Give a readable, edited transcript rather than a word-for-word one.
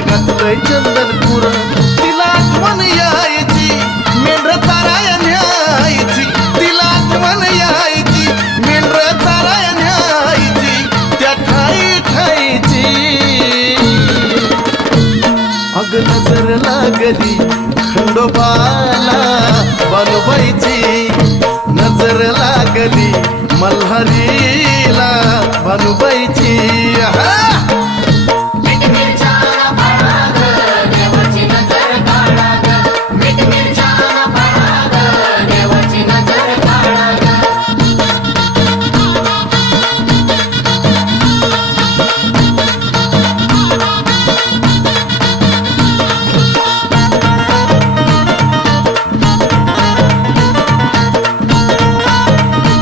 घातलंय चंदनपूर तिला आठवण यायची मेंढर चाराया न्यायची तिला आठवण यायची मेंढर चाराया न्यायची त्या ठाई ठाईची अग नजर लागली खंडोबाला बानुबाईची नजर लागली मल्हारीला बानुबाईची